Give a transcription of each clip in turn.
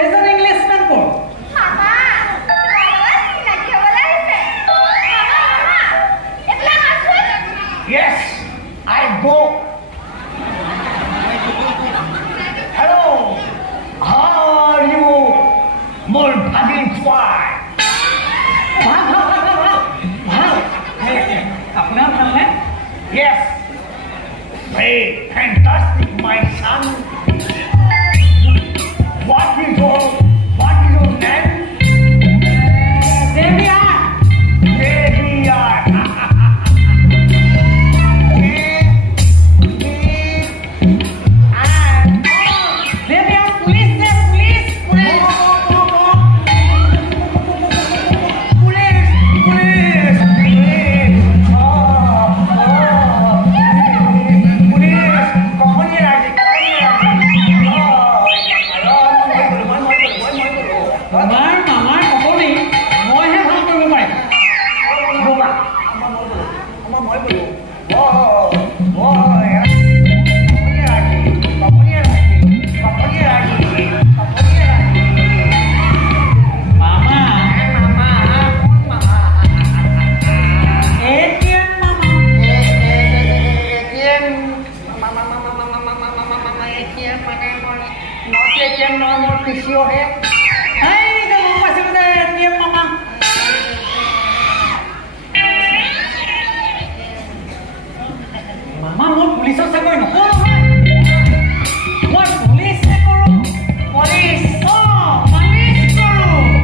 এইজন ইংলিছমেন কোন Yes, I go. Hello, how are you, মোৰ ভাগিন ছোৱালী? ভাল আপোনাৰ ভালনে Yes, very fantastic, my son. What is your name? দেবিয়াৰ JBR. দেবিয়াৰ পুলিচ নে পুলিচ তোমাৰ মামাৰ কপনি মইহে ভাল কৰিব পাৰিম মামা এটিএম মামা এইটো গম পাইছিলোঁ যে এটিএম মামা মামা মই পুলিচৰ চাকৰি নকৰোঁ নহয় মই পুলিচে কৰোঁ পুলিচ মালিচ কৰোঁ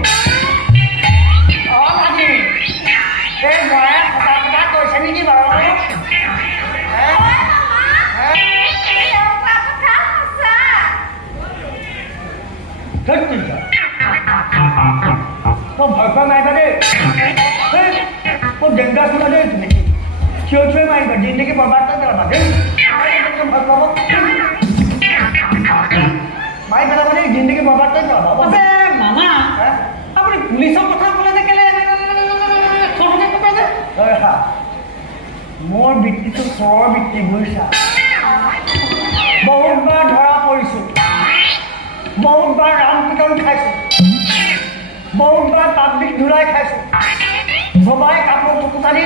ভয় খোৱা মাৰিবা দেই ডেঞ্জাৰাছ নহয় দেই তুমি চিঞৰি মাৰিবা জিন্দগী বৰবাদ কৰি পেলাবা দেই ভয় খুৱাব মাৰি পেলাবা দেই জিন্দগী বৰবাদ কৰি পেলাবা আছে মামা আপুনি পুলিচৰ কথা ক'লে যে কেলে সহজে ক'ব যে মোৰ বৃত্তিটো চোৰৰ বৃত্তি বুজিছা বহুতবাৰ ধৰা পৰিছোঁ বহুতবাৰ ৰাম পিটন খাইছোঁ বহুতবাৰ পাব্লিক ধুলাই খাইছোঁ সবাই কাপোৰ টুকুটানি